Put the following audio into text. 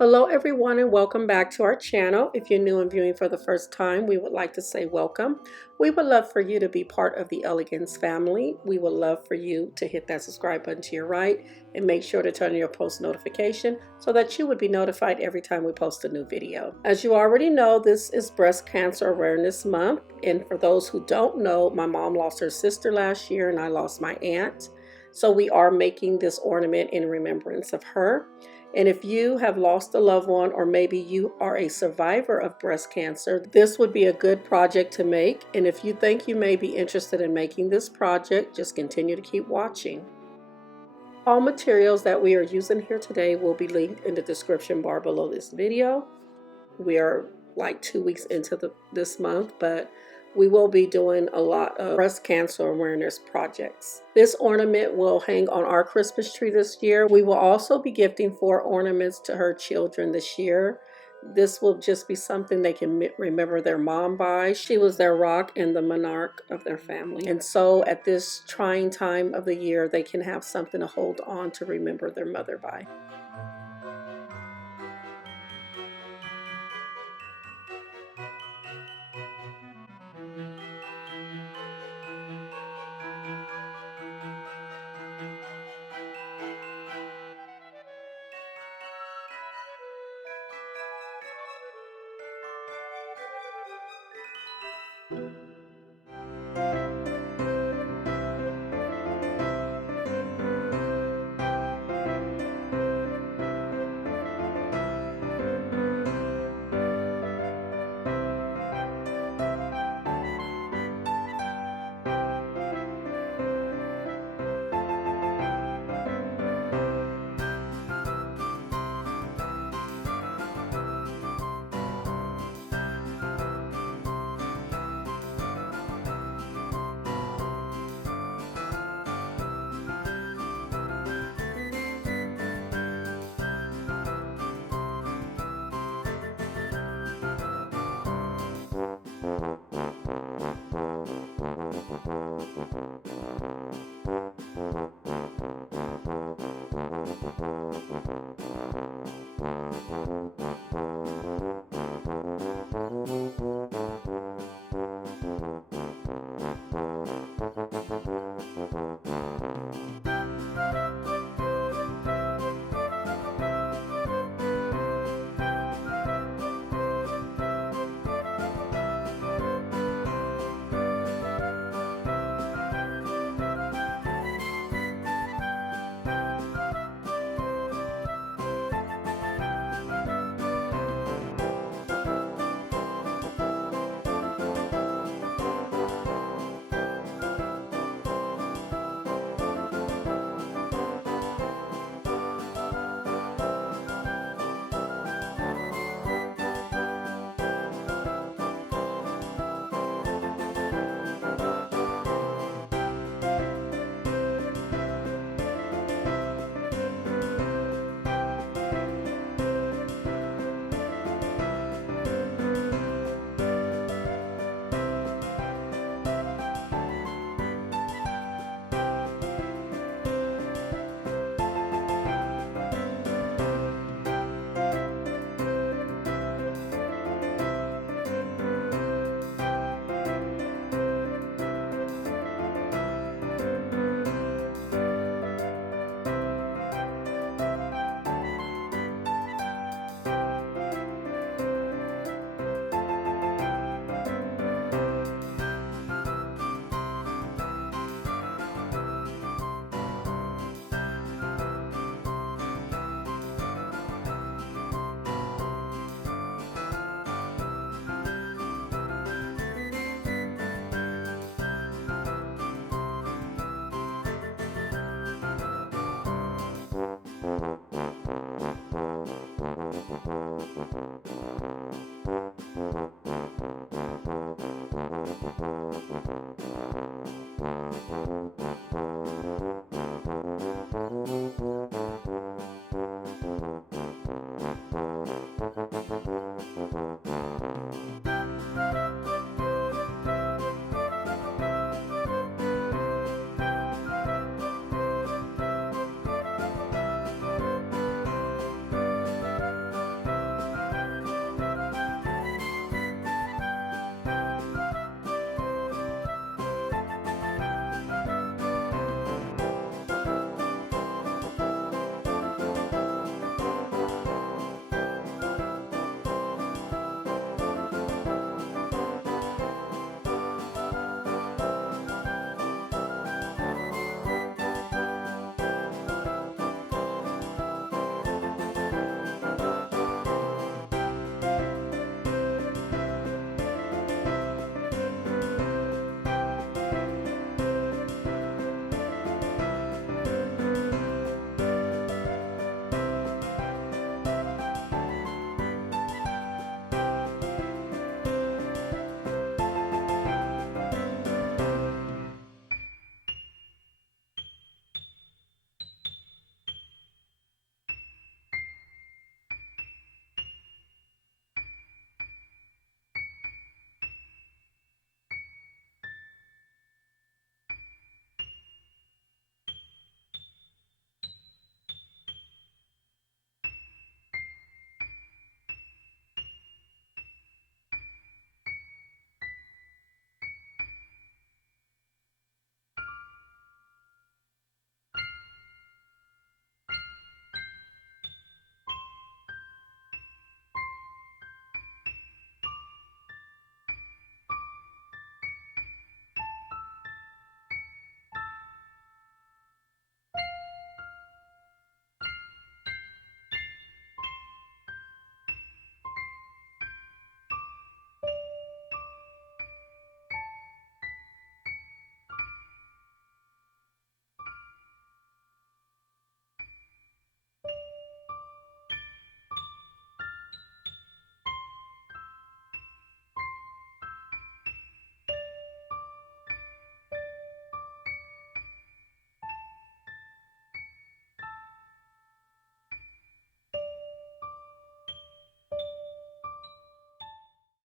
Hello everyone and welcome back to our channel. If you're new and viewing for the first time, we would like to say welcome. We would love for you to be part of the Elegance family. We would love for you to hit that subscribe button to your right and make sure to turn on your post notification so that you would be notified every time we post a new video. As you already know, this is Breast Cancer Awareness Month. And for those who don't know, my mom lost her sister last year and I lost my aunt. So we are making this ornament in remembrance of her. And if you have lost a loved one, or maybe you are a survivor of breast cancer, this would be a good project to make. And if you think you may be interested in making this project, just continue to keep watching. All materials that we are using here today will be linked in the description bar below this video. We are like 2 weeks into this month, but we will be doing a lot of breast cancer awareness projects. This ornament will hang on our Christmas tree this year. We will also be gifting 4 ornaments to her children this year. This will just be something they can remember their mom by. She was their rock and the monarch of their family. And so at this trying time of the year, they can have something to hold on to remember their mother by.